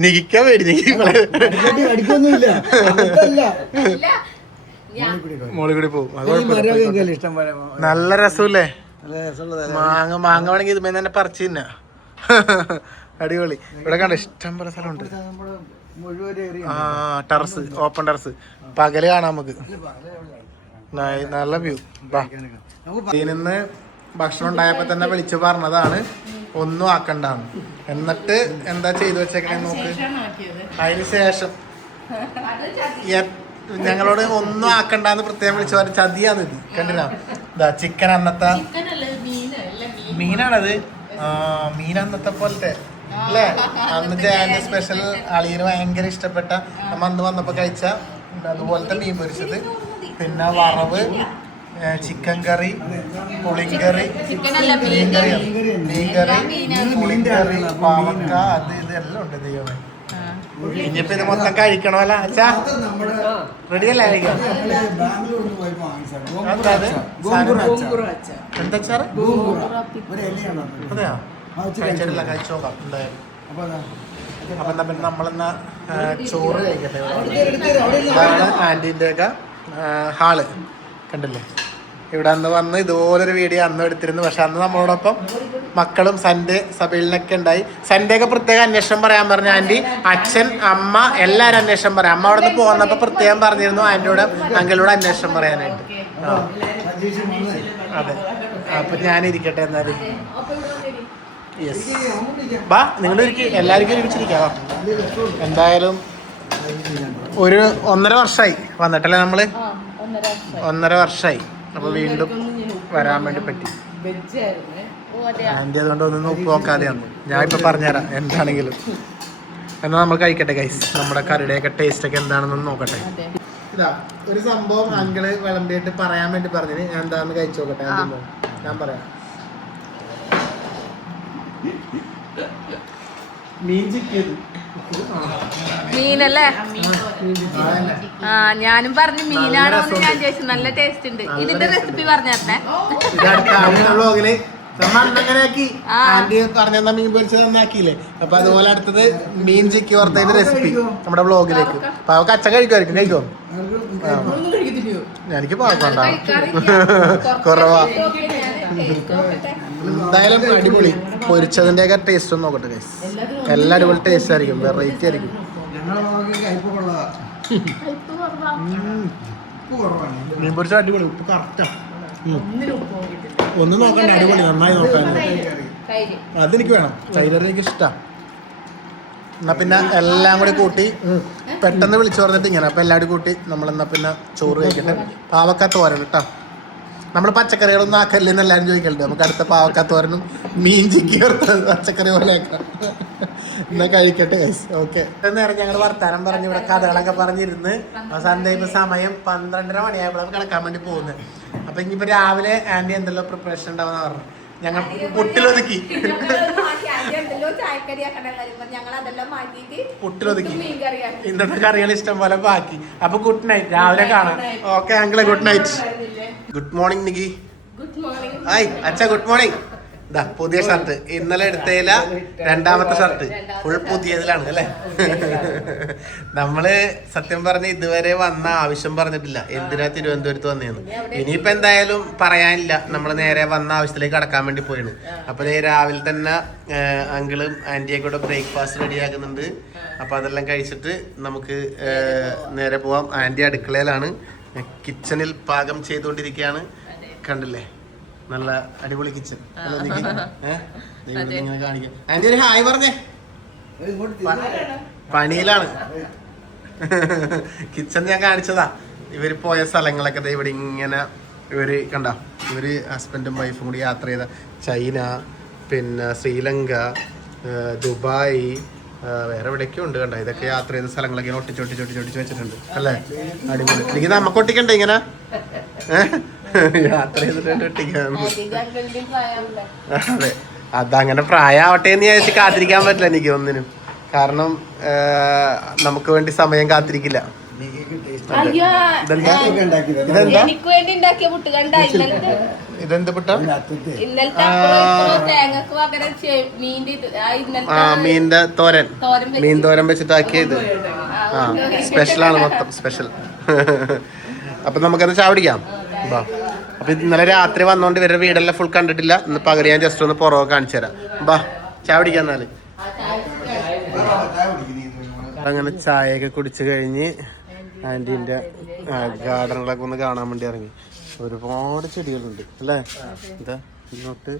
നിക്കാൻ പേടി അടിക്കൊന്നുമില്ല, മോളിൽ കൂടി പോകും. നല്ല രസമില്ലേ? മാങ്ങ വേണമെങ്കിൽ ഇതുമേ തന്നെ പറിച്ചു തിന്നാ. അടിപൊളി. ഇവിടെ കണ്ട ഇഷ്ടം പോലെ സ്ഥലമുണ്ട്. Terrace, open terrace. പകല് കാണാം നമുക്ക്. നല്ല വ്യൂ. ഇതിന് ഭക്ഷണം ഉണ്ടായപ്പോ തന്നെ വിളിച്ചു പറഞ്ഞതാണ് ഒന്നും ആക്കണ്ടാന്ന്. എന്നിട്ട് എന്താ ചെയ്തു വെച്ചേക്കണേ നോക്ക്. അതിന് ശേഷം ഞങ്ങളോട് ഒന്നും ആക്കണ്ടെന്ന് പ്രത്യേകം വിളിച്ചു പറഞ്ഞ ചതിയാന്ന്. ഇത് കണ്ടില്ല? ചിക്കൻ അന്നത്തെ മീനാണത്. മീൻ അന്നത്തെ പോലത്തെ അല്ലേ? അന്ന് ജാന്റെ സ്പെഷ്യൽ അളിയന് ഭയങ്കര ഇഷ്ടപ്പെട്ട നമ്മ അന്ന് വന്നപ്പോ കഴിച്ച അതുപോലത്തെ മീൻ പൊരിച്ചത്, പിന്നെ വറവ്, ചിക്കൻ കറി, പുളിങ്കറി, പുളിങ്കറി, പാവക്ക, അത് ഇത് എല്ലാം ഉണ്ട്. ദൈവമേ, ഇനിയിപ്പോ ഇത് മൊത്തം കഴിക്കണമല്ല അച്ഛാ? റെഡി അല്ലേ? കഴിക്കാം. എന്താ സാറ്? അതെയാ, കഴിച്ചിട്ടില്ല, കഴിച്ചോക്കാം എന്തായാലും. അപ്പൊ എന്നാ പിന്നെ നമ്മളെന്നാ ചോറ് കഴിക്കട്ടെ. ഇതാണ് ആന്റീൻ്റെ ഒക്കെ ഹാള്. കണ്ടില്ലേ? ഇവിടെ അന്ന് വന്ന് ഇതുപോലൊരു വീഡിയോ അന്ന് എടുത്തിരുന്നു. പക്ഷെ അന്ന് നമ്മളോടൊപ്പം മക്കളും സൺഡേ സബീലിനൊക്കെ ഉണ്ടായി. സൺഡേ ഒക്കെ പ്രത്യേക അന്വേഷണം പറയാൻ പറഞ്ഞു ആന്റി. അച്ഛൻ, അമ്മ എല്ലാരും അന്വേഷണം പറയാം. അമ്മ അവിടെ നിന്ന് പോന്നപ്പോ പ്രത്യേകം പറഞ്ഞിരുന്നു ആന്റിയോട് അങ്കിളോട് അന്വേഷണം പറയാനായിട്ട്. അതെ, അപ്പൊ ഞാനിരിക്കട്ടെ എന്നാലും. യെസ്, ബാ നിങ്ങൾ എല്ലാവർക്കും ഒരുമിച്ചിരിക്കാം. എന്തായാലും ഒരു 1.5 വർഷമായി വന്നിട്ടല്ലേ നമ്മള്. 1.5 വർഷമായി. അപ്പൊ വീണ്ടും വരാൻ വേണ്ടി പറ്റി. ആന്റി അതുകൊണ്ട് ഒന്നും ഉപ്പ് നോക്കാതെയാണ്. ഞാൻ ഇപ്പൊ പറഞ്ഞുതരാം എന്താണെങ്കിലും. എന്നാൽ നമ്മൾ കഴിക്കട്ടെ ഗൈസ്. നമ്മുടെ കറിയുടെയൊക്കെ ടേസ്റ്റ് ഒക്കെ എന്താണെന്ന് നോക്കട്ടെ. ഇതാ ഒരു സംഭവം അങ്കിള് വിളമ്പിയിട്ട് പറയാൻ വേണ്ടി പറഞ്ഞിന്. ഞാൻ എന്താണെന്ന് കഴിച്ചു നോക്കട്ടെ. ഞാൻ പറയാം. മീൻ ചിക്കിയത്. മീനല്ലേ? ആ, ഞാനും പറഞ്ഞു മീനാണോ എന്ന് ഞാൻ ചോദിച്ചു. നല്ല ടേസ്റ്റ് ഉണ്ട്. ഇതിന്റെ റെസിപ്പി പറഞ്ഞേ. വ്ലോഗില് ആന്റി പറഞ്ഞ മീൻ പൊരിച്ചത് നന്നാക്കിയില്ലേ? അപ്പൊ അതുപോലെ അടുത്തത് മീൻ ചിക്കി ഓർത്തതിന്റെ റെസിപ്പി നമ്മുടെ വ്ലോഗിലേക്ക്. അപ്പൊ അവർക്ക് അച്ഛൻ കഴിക്കുമായിരിക്കും. കഴിക്കോ? എനിക്ക് പാക്കണ്ട, കുറവാ. എന്തായാലും അടിപൊളി. പൊരിച്ചതിന്റെ ഒക്കെ ടേസ്റ്റ് ഒന്ന് നോക്കട്ടെ ഗൈസ്. എല്ലാം അടിപൊളി ടേസ്റ്റ് ആയിരിക്കും, വെറൈറ്റി ആയിരിക്കും. മീൻ പൊരിച്ച അടിപൊളി. ഉപ്പ് കറക്റ്റാ. ഒന്നും നോക്കണ്ട, അടിപൊളി. നന്നായി നോക്കാൻ. അതെനിക്ക് വേണം. തൈരറിയൊക്കെ ഇഷ്ടമാണ്. എന്നാ പിന്നെ എല്ലാം കൂടി കൂട്ടി പെട്ടെന്ന് വിളിച്ചു പറഞ്ഞിട്ട് ഇങ്ങനെ. അപ്പൊ എല്ലാവരും കൂട്ടി നമ്മളെന്നാ പിന്നെ ചോറ് കഴിക്കട്ടെ. പാവക്ക തോരൻ കേട്ടോ. നമ്മൾ പച്ചക്കറികളൊന്നും ആക്കല്ലെന്ന് എല്ലാവരും ചോദിക്കലുണ്ട്. നമുക്ക് അടുത്ത പാവക്ക തോരനും മീൻ ചിക്കി പച്ചക്കറി പോലെ ആക്കാം. എന്നാ കഴിക്കട്ടെ ഗൈസ്. ഓക്കെ, നേരം ഞങ്ങൾ വർത്താനം പറഞ്ഞ് ഇവിടെ കഥകളൊക്കെ പറഞ്ഞിരുന്ന് അവസാനം ഇപ്പൊ സമയം 12:30 മണിയായപ്പോഴാണ് കിടക്കാൻ വേണ്ടി പോകുന്നത്. അപ്പൊ ഇനിയിപ്പോ രാവിലെ ആന്റി എന്തെല്ലോ പ്രിപ്പറേഷൻ ഉണ്ടാവുന്ന പറഞ്ഞു. ഞങ്ങൾ പുട്ടിലൊതുക്കി ഇന്നത്തെ കറികൾ ഇഷ്ടം പോലെ ബാക്കി. അപ്പൊ ഗുഡ് നൈറ്റ്. രാവിലെ കാണാം. ഓക്കെ അങ്കിളെ, good night. Good morning Nikki. Hi അച്ഛാ, ഗുഡ് മോർണിംഗ്. ഇതാ പുതിയ ഷർട്ട്. ഇന്നലെ എടുത്തതില 2ാമത്തെ ഷർട്ട്. ഫുൾ പുതിയതിലാണ് അല്ലേ? നമ്മള് സത്യം പറഞ്ഞ് ഇതുവരെ വന്ന ആവശ്യം പറഞ്ഞിട്ടില്ല എന്തിനാ തിരുവനന്തപുരത്ത് വന്നേന്ന്. ഇനിയിപ്പോ എന്തായാലും പറയാനില്ല. നമ്മള് നേരെ വന്ന ആവശ്യത്തിലേക്ക് കടക്കാൻ വേണ്ടി പോയാണ്. അപ്പൊ രാവിലെ തന്നെ അങ്കിളും ആന്റിയൊക്കെ കൂടെ ബ്രേക്ക്ഫാസ്റ്റ് റെഡിയാക്കുന്നുണ്ട്. അപ്പൊ അതെല്ലാം കഴിച്ചിട്ട് നമുക്ക് നേരെ പോവാം. ആന്റി അടുക്കളയിലാണ്, കിച്ചണിൽ പാകം ചെയ്തുകൊണ്ടിരിക്കുകയാണ്. കണ്ടില്ലേ, നല്ല അടിപൊളി കിച്ചൺ. ഇങ്ങനെ കാണിക്കാം. ആന്റി ഒരു ഹായ് പറഞ്ഞേ. പണിയിലാണ്. കിച്ചൺ ഞാൻ കാണിച്ചതാ. ഇവര് പോയ സ്ഥലങ്ങളൊക്കെ ഇവിടെ ഇങ്ങനെ ഇവര് കണ്ട. ഇവര് ഹസ്ബൻഡും വൈഫും കൂടി യാത്ര ചെയ്ത ചൈന, പിന്നെ ശ്രീലങ്ക, ദുബായ്, വേറെ എവിടേക്കും ഉണ്ട് കണ്ട. ഇതൊക്കെ യാത്ര ചെയ്ത സ്ഥലങ്ങളൊക്കെ ഒട്ടിച്ചൊട്ടിച്ച് വെച്ചിട്ടുണ്ട് അല്ലേ? അടിപൊളി. എനിക്ക് നമ്മക്ക് ഒട്ടിക്കണ്ടേ ഇങ്ങനെ? യാത്ര ചെയ്തിട്ട് ഒട്ടിക്കാൻ. അതെ, അതങ്ങനെ പ്രായമാവട്ടെ എന്ന് വിചാരിച്ച് കാത്തിരിക്കാൻ പറ്റില്ല എനിക്ക് ഒന്നിനും. കാരണം നമുക്ക് വേണ്ടി സമയം കാത്തിരിക്കില്ല. ഇതെന്താ പുട്ട? മീനിന്റെ തോരൻ. മീൻ തോരൻ വെച്ചിട്ടാക്കിയത്. സ്പെഷ്യലാണ്, മൊത്തം സ്പെഷ്യൽ. അപ്പൊ നമുക്കത് ചാവടിക്കാം. അപ്പൊ ഇന്നലെ രാത്രി വന്നോണ്ട് ഇവരുടെ വീടെല്ലാം ഫുൾ കണ്ടിട്ടില്ല. ഇന്ന് പകരം ഞാൻ ജസ്റ്റ് ഒന്ന് പുറകെ കാണിച്ചു തരാം. ബാ ചാവടിക്കാം. എന്നാല് അങ്ങനെ ചായയൊക്കെ കുടിച്ചു കഴിഞ്ഞ് ആന്റീൻ്റെ ഗാർഡനുകളൊക്കെ ഒന്ന് കാണാൻ വേണ്ടി ഇറങ്ങി. ഒരുപാട് ചെടികളുണ്ട് അല്ലേ? എന്താ ഇങ്ങോട്ട്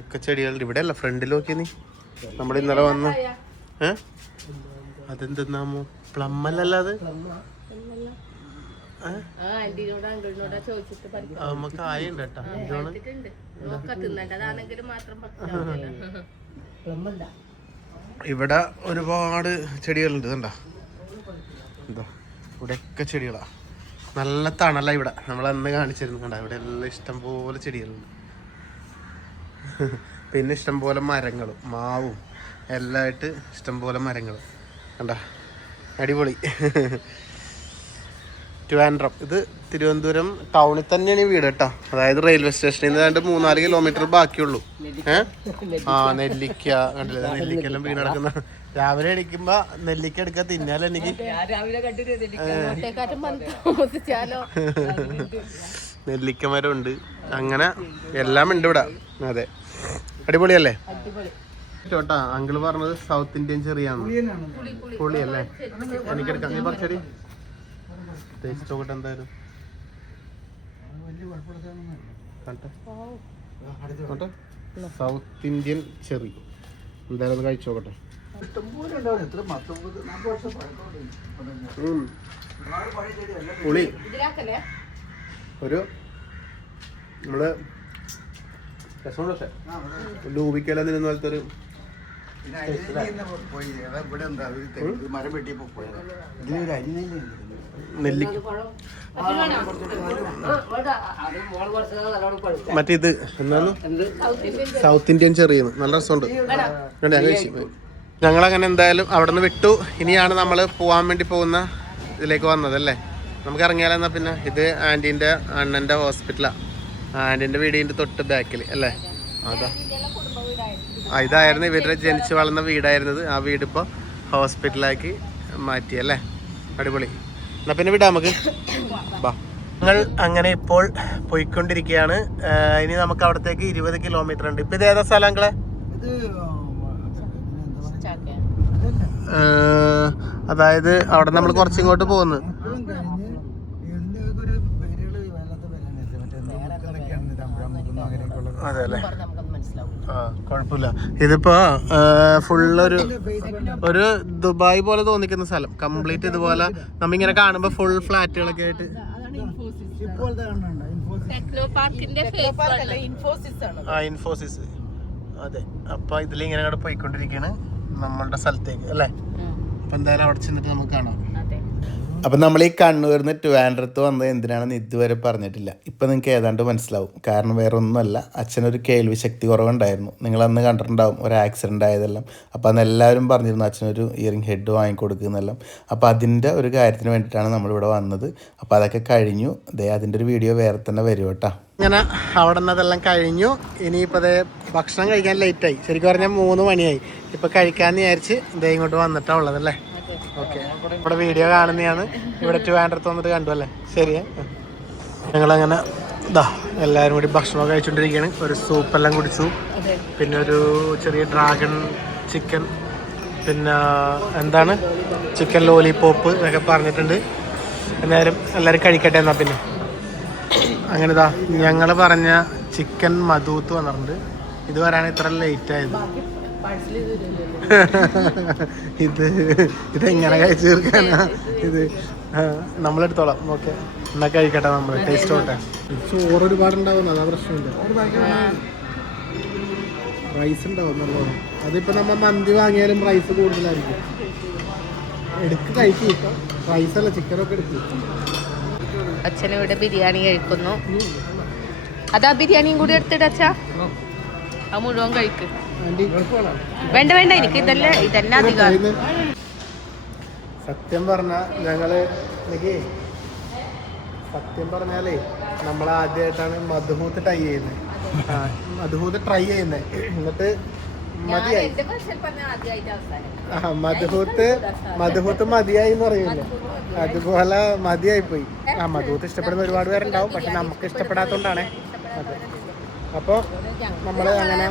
ഒക്കെ ചെടികളുണ്ട്. ഇവിടെ അല്ല, ഫ്രണ്ടിൽ നോക്കിയ നീ. നമ്മൾ ഇന്നലെ വന്ന് അതെന്തെന്നാമോ പ്ലമ്മല്ലല്ലോ അത്. കായുണ്ട് കേട്ടോ. ഇവിടെ ഒരുപാട് ചെടികളുണ്ട്. കണ്ടോ? എന്താ ഇവിടെയൊക്കെ ചെടികളാ. നല്ല തണല ഇവിടെ. നമ്മൾ അന്ന് കാണിച്ചിരുന്നു. കണ്ട ഇവിടെ എല്ലാം ഇഷ്ടംപോലെ ചെടികളുണ്ട്. പിന്നെ ഇഷ്ടംപോലെ മരങ്ങളും മാവും എല്ലാമായിട്ട് ഇഷ്ടംപോലെ മരങ്ങൾ കണ്ട. അടിപൊളി. ട്രിവാൻഡ്രം. ഇത് തിരുവനന്തപുരം ടൗണിൽ തന്നെയാണ് ഈ വീട് കേട്ടോ. അതായത് റെയിൽവേ സ്റ്റേഷനിൽ നിന്ന് 3-4 കിലോമീറ്റർ ബാക്കിയുള്ളൂ. നെല്ലിക്ക കണ്ടില്ല? നെല്ലിക്കെല്ലാം വീട് നടക്കുന്ന. രാവിലെ എണീക്കുമ്പോ നെല്ലിക്ക എടുക്കാൻ തിന്നാലോ എനിക്ക്. നെല്ലിക്ക മരം ഉണ്ട്. അങ്ങനെ എല്ലാം ഉണ്ട് ഇവിടെ. അതെ, അടിപൊളിയല്ലേ? അടിപൊളി. ചോട്ടാ അങ്കിള് പറഞ്ഞത് സൗത്ത് ഇന്ത്യൻ ചെറിയാണ്. പുളിയല്ലേ? എനിക്കെടുക്കാം. നീ പറിച്ചടി ടേസ്റ്റ് നോക്കട്ടെ എന്തായാലും. സൗത്ത് ഇന്ത്യൻ ചെറി എന്തായാലും ഒന്ന് കഴിച്ചു നോക്കട്ടെ. പുളി ഒരു നമ്മള് ലൂബിക്കല നിന്ന പോലത്തെ ഒരു നെല്ലിക്ക മറ്റേത് എന്നാലും സൗത്ത് ഇന്ത്യൻ ചെറിയാണ്. നല്ല രസമുണ്ട്. ഞങ്ങളങ്ങനെ എന്തായാലും അവിടെ നിന്ന് വിട്ടു. ഇനിയാണ് നമ്മൾ പോകാൻ വേണ്ടി പോകുന്ന ഇതിലേക്ക് വന്നതല്ലേ. നമുക്ക് ഇറങ്ങിയാലെന്നാ പിന്നെ. ഇത് ആൻറ്റീൻ്റെ അണ്ണൻ്റെ ഹോസ്പിറ്റലാണ്. ആൻറ്റീൻ്റെ വീടിൻ്റെ തൊട്ട് ബാക്കിൽ അല്ലേ. അതാ ഇതായിരുന്നു ഇവരുടെ ജനിച്ച് വളർന്ന വീടായിരുന്നത്. ആ വീടിപ്പോൾ ഹോസ്പിറ്റലാക്കി മാറ്റി അല്ലേ. അടിപൊളി. എന്നാൽ പിന്നെ വിടാം നമുക്ക്. ബാ. ഞങ്ങൾ അങ്ങനെ ഇപ്പോൾ പോയിക്കൊണ്ടിരിക്കുകയാണ്. ഇനി നമുക്ക് അവിടത്തേക്ക് 20 കിലോമീറ്റർ ഉണ്ട്. ഇപ്പം ഇത് ഏതാ സ്ഥലങ്ങളെ? അതായത് അവിടെ നമ്മൾ കുറച്ചിങ്ങോട്ട് പോകുന്നു. അതെ അല്ലേ. ആ കുഴപ്പമില്ല. ഇതിപ്പോ ഒരു ദുബായ് പോലെ തോന്നിക്കുന്ന സ്ഥലം. കംപ്ലീറ്റ് ഇതുപോലെ നമ്മിങ്ങനെ കാണുമ്പോ ഫുൾ ഫ്ലാറ്റുകളൊക്കെ ആയിട്ട്. ഇൻഫോസിസ്. അതെ. അപ്പൊ ഇതിലിങ്ങനെ അങ്ങോട്ട് പോയിക്കൊണ്ടിരിക്കുകയാണ് നമ്മളുടെ സ്ഥലത്തേക്ക് അല്ലേ. അപ്പൊ എന്തായാലും അവിടെ ചെന്നിട്ട് നമുക്ക് കാണാം. അപ്പം നമ്മൾ ഈ കണ്ണൂരിൽ നിന്ന് ട്രിവാൻഡ്രത്ത് വന്നത് എന്തിനാണെന്ന് ഇതുവരെ പറഞ്ഞിട്ടില്ല. ഇപ്പം നിങ്ങൾക്ക് ഏതാണ്ട് മനസ്സിലാവും. കാരണം വേറെ ഒന്നുമല്ല, അച്ഛനൊരു കേൾവി ശക്തി കുറവുണ്ടായിരുന്നു. നിങ്ങളന്ന് കണ്ടിട്ടുണ്ടാവും ഒരു ആക്സിഡൻ്റ് ആയതെല്ലാം. അപ്പോൾ അന്ന് എല്ലാവരും പറഞ്ഞിരുന്നു അച്ഛനൊരു ഇയറിംഗ് ഹെഡ് വാങ്ങിക്കൊടുക്കുന്നെല്ലാം. അപ്പോൾ അതിൻ്റെ ഒരു കാര്യത്തിന് വേണ്ടിയിട്ടാണ് നമ്മളിവിടെ വന്നത്. അപ്പോൾ അതൊക്കെ കഴിഞ്ഞു. അതിൻ്റെ ഒരു വീഡിയോ വേറെ തന്നെ വരും കേട്ടോ. അങ്ങനെ അവിടെ നിന്ന് അതെല്ലാം കഴിഞ്ഞു. ഇനിയിപ്പോൾ അതേ ഭക്ഷണം കഴിക്കാൻ ലേറ്റായി. ശരിക്കും പറഞ്ഞാൽ 3 മണിയായി. ഇപ്പോൾ കഴിക്കാമെന്ന് വിചാരിച്ച് ഇങ്ങോട്ട് വന്നിട്ടാണ് ഉള്ളതല്ലേ. ഓക്കെ. ഇവിടെ വീഡിയോ കാണുന്നതാണ്. ഇവിടെ ട്രിവാൻഡ്രത്ത് വന്നിട്ട് കണ്ടു അല്ലേ. ശരിയാ. ഞങ്ങളങ്ങനെ എല്ലാവരും കൂടി ഭക്ഷണം കഴിച്ചുകൊണ്ടിരിക്കുകയാണ്. ഒരു സൂപ്പെല്ലാം കുടിച്ചു. പിന്നെ ഒരു ചെറിയ ഡ്രാഗൺ ചിക്കൻ, പിന്നെ എന്താണ് ചിക്കൻ ലോലിപോപ്പ് എന്നൊക്കെ പറഞ്ഞിട്ടുണ്ട്. എല്ലാവരും കഴിക്കട്ടെ എന്നാ. പിന്നെ അങ്ങനെ ഞങ്ങൾ പറഞ്ഞ ചിക്കൻ മധൂത്ത് വന്നിട്ടുണ്ട്. ഇത് വരാൻ ഇത്ര ലേറ്റ് ആയത്. ഇതെങ്ങനെ കഴിച്ചു തീർക്കാനാ ഇത്? നമ്മളെടുത്തോളാം. ഓക്കെ എന്നാ കഴിക്കട്ടെ. നമ്മൾ ടേസ്റ്റ് നോട്ടെ. ചോറ് ഒരുപാടുണ്ടാവും, അതാ പ്രശ്നമില്ല. റൈസ് ഉണ്ടാവും നല്ലോണം. അതിപ്പോൾ നമ്മൾ മന്തി വാങ്ങിയാലും റൈസ് കൂടുതലായിരിക്കും. എടുക്ക് കഴിക്കും. റൈസല്ല ചിക്കനൊക്കെ എടുക്കും. അച്ഛനിവിടെ ബിരിയാണി കഴിക്കുന്നു. അതാ ബിരിയാണിയും കൂടി എടുത്തിട്ട് അച്ഛാ ആ മുഴുവൻ കഴിക്ക്. വേണ്ട എനിക്ക് ഇതന്നെ അധികം. സത്യം പറഞ്ഞാലേ നമ്മൾ ആദ്യമായിട്ടാണ് മധുഹൂത്ത് ട്രൈ ചെയ്യുന്നത്. എന്നിട്ട് മതിയായി. മധുഹൂത്ത് മതിയായി എന്ന് പറയൂല, അതുപോലെ മതിയായി പോയി. മധുഹൂത്ത് ഇഷ്ടപ്പെടുന്ന ഒരുപാട് പേരുണ്ടാവും, പക്ഷെ നമുക്ക് ഇഷ്ടപ്പെടാത്തോണ്ടാണ്. അതെ. അപ്പോൾ നമ്മൾ അങ്ങനെ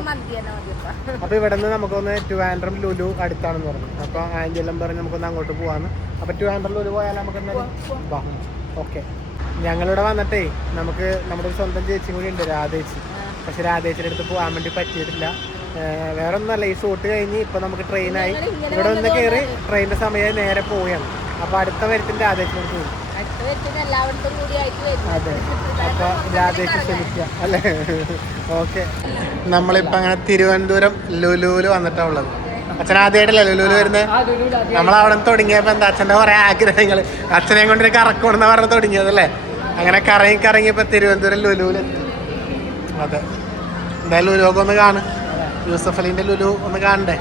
ഇവിടെ നിന്ന് നമുക്കൊന്ന് ട്രിവാൻഡ്രം ലുലു അടുത്താണെന്ന് പറഞ്ഞു. അപ്പോൾ ആൻറ്റിയെല്ലാം പറഞ്ഞ് നമുക്കൊന്ന് അങ്ങോട്ട് പോകാമെന്ന്. അപ്പോൾ ട്രിവാൻഡ്രം ലുലു പോയാൽ നമുക്ക് എന്തായാലും ഓക്കെ. ഞങ്ങളിവിടെ വന്നിട്ടേ നമുക്ക് നമ്മുടെ ഒരു സ്വന്തം ചേച്ചിയും കൂടി ഉണ്ട്, രാധേച്ചി. പക്ഷെ രാധേച്ചിയുടെ അടുത്ത് പോകാൻ വേണ്ടി പറ്റിയിട്ടില്ല. വേറെ ഒന്നുമല്ല, ഈ ഷൂട്ട് കഴിഞ്ഞ് ഇപ്പോൾ നമുക്ക് ട്രെയിനായി ഇവിടെ ഒന്ന് കയറി ട്രെയിനിൻ്റെ സമയം നേരെ പോവുകയാണ്. അപ്പോൾ അടുത്ത വരുത്തിൻ്റെ രാധേച്ചിനോട് പോകും. അതെ. അപ്പോൾ രാധേച്ചി ക്ഷമിക്കുക അല്ലേ. ഓക്കെ. നമ്മളിപ്പോൾ അങ്ങനെ തിരുവനന്തപുരം ലുലുവിൽ വന്നിട്ടാണ് ഉള്ളത്. അച്ഛൻ ആദ്യമായിട്ടല്ലേ ലുലുവിൽ വരുന്നത്? നമ്മളവിടെ നിന്ന് തുടങ്ങിയപ്പോൾ എന്താ അച്ഛൻ്റെ കുറേ ആഗ്രഹങ്ങൾ, അച്ഛനെ കൊണ്ടൊരു കറക്കണമെന്ന് പറഞ്ഞ് തുടങ്ങിയതല്ലേ. അങ്ങനെ കറങ്ങിയപ്പോൾ തിരുവനന്തപുരം ലുലുവിലെത്തി. അതെ. എന്തായാലും ലുലുവൊക്കെ ഒന്ന് കാണും. യൂസഫ് അലീൻ്റെ ലുലു ഒന്ന് കാണണ്ടേ?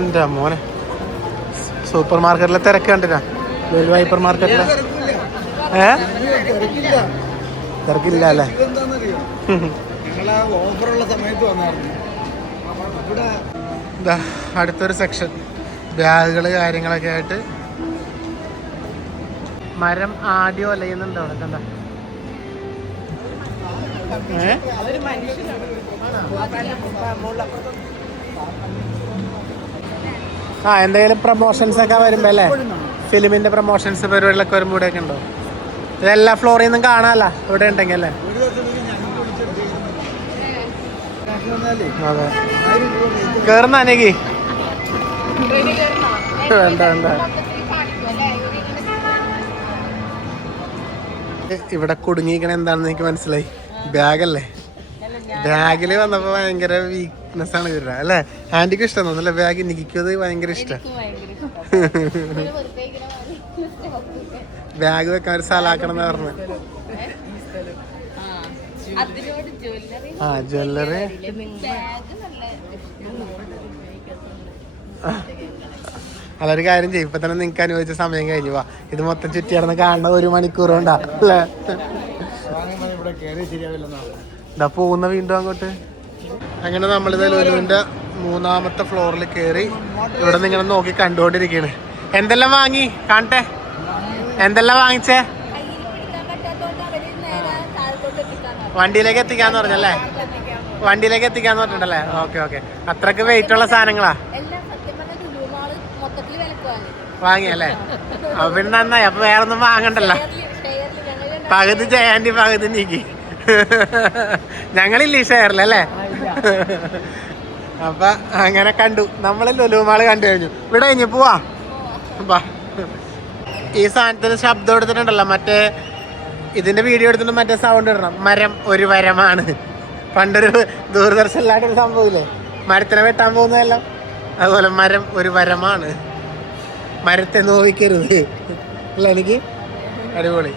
എൻ്റെ മോനെ, സൂപ്പർ മാർക്കറ്റിലെ തിരക്ക് കണ്ടിട്ടാ? ലുലു ഹൈപ്പർ മാർക്കറ്റിലെ തിരക്കില്ല അല്ലേ? അടുത്തൊരു സെക്ഷൻ ബാഗുകൾ കാര്യങ്ങളൊക്കെ ആയിട്ട് മരം ആദ്യം ഒലയുന്നുണ്ട് അവിടെ. കണ്ട അതൊരു മനുഷ്യനാണ്. ആ എന്തെങ്കിലും പ്രൊമോഷൻസ് ഒക്കെ വരുമ്പോ അല്ലേ, ഫിലിമിന്റെ പ്രൊമോഷൻസ് പരിപാടികളൊക്കെ വരുമ്പോ ഇവിടെ ഒക്കെ ഉണ്ടോ? ഇതെല്ലാ ഫ്ലോറിൽ നിന്നും കാണാമല്ലോ ഇവിടെ ഉണ്ടെങ്കിൽ അല്ലേ? അതെ കേറുന്ന അനകി വേണ്ട വേണ്ട. ഇവിടെ കുടുങ്ങിയിരിക്കണ എന്താണെന്ന് എനിക്ക് മനസ്സിലായി. ബാഗല്ലേ, ബാഗില് വന്നപ്പോ ഭയങ്കര വീക്ക്നെസ് ആണ് വരുന്നത് അല്ലേ? ആന്റിക്ക് ഇഷ്ടം തോന്നുന്നല്ലേ ബാഗ്? നിക്കുന്നത് ഭയങ്കര ഇഷ്ടം. ബാഗ് വെക്കാൻ ഒരു സ്ഥലമാക്കണം എന്ന് പറഞ്ഞു. ആ ജ്വല്ലറി അതൊരു കാര്യം ചെയ്യും. ഇപ്പൊ തന്നെ നിങ്ങക്ക് അനുഭവിച്ച സമയം കഴിഞ്ഞു. വാ, ഇത് മൊത്തം ചുറ്റിയാർന്ന് കാണുന്ന 1 മണിക്കൂർ കൊണ്ടാ അല്ലേ? ഇതാ പോകുന്ന വീണ്ടും അങ്ങോട്ട്. അങ്ങനെ നമ്മളിത് ലുലുവിന്റെ 3ാമത്തെ ഫ്ലോറിൽ കയറി ഇവിടെ നിങ്ങൾ നോക്കി കണ്ടുകൊണ്ടിരിക്കുകയാണ്. എന്തെല്ലാം വാങ്ങി കാണട്ടെ? എന്തെല്ലാം വാങ്ങിച്ചേ? വണ്ടിയിലേക്ക് എത്തിക്കാന്ന് പറഞ്ഞല്ലേ? വണ്ടിയിലേക്ക് എത്തിക്കാന്ന് പറഞ്ഞിട്ടല്ലേ? Okay okay. അത്രക്ക് വെയിറ്റ് ഉള്ള സാധനങ്ങളാ വാങ്ങിയല്ലേ? അപ്പൊ പിന്നെ നന്നായി. അപ്പൊ വേറെ ഒന്നും വാങ്ങണ്ടല്ലോ. പകുതി ചെയ്യാണ്ടി പകുതി നീക്കി. ഞങ്ങളില്ലേ ഷെയറിലല്ലേ? അപ്പൊ അങ്ങനെ കണ്ടു. നമ്മള് ലുലുമാള് കണ്ടു കഴിഞ്ഞു. ഇവിടെ കഴിഞ്ഞു പോവാ. ഈ സാധനത്തിന് ശബ്ദം എടുത്തിട്ടുണ്ടല്ലോ, മറ്റേ ഇതിന്റെ വീഡിയോ എടുത്തിട്ട് മറ്റേ സൗണ്ട് ഇടണം. മരം ഒരു വരമാണ്. പണ്ടൊരു ദൂരദർശനിലായിട്ടൊരു സംഭവമില്ലേ, മരത്തിനെ വെട്ടാൻ പോകുന്നതല്ലോ, അതുപോലെ മരം ഒരു വരമാണ്. മരത്തെ നോവിക്കരുത് അല്ല എനിക്ക്? അടിപൊളി.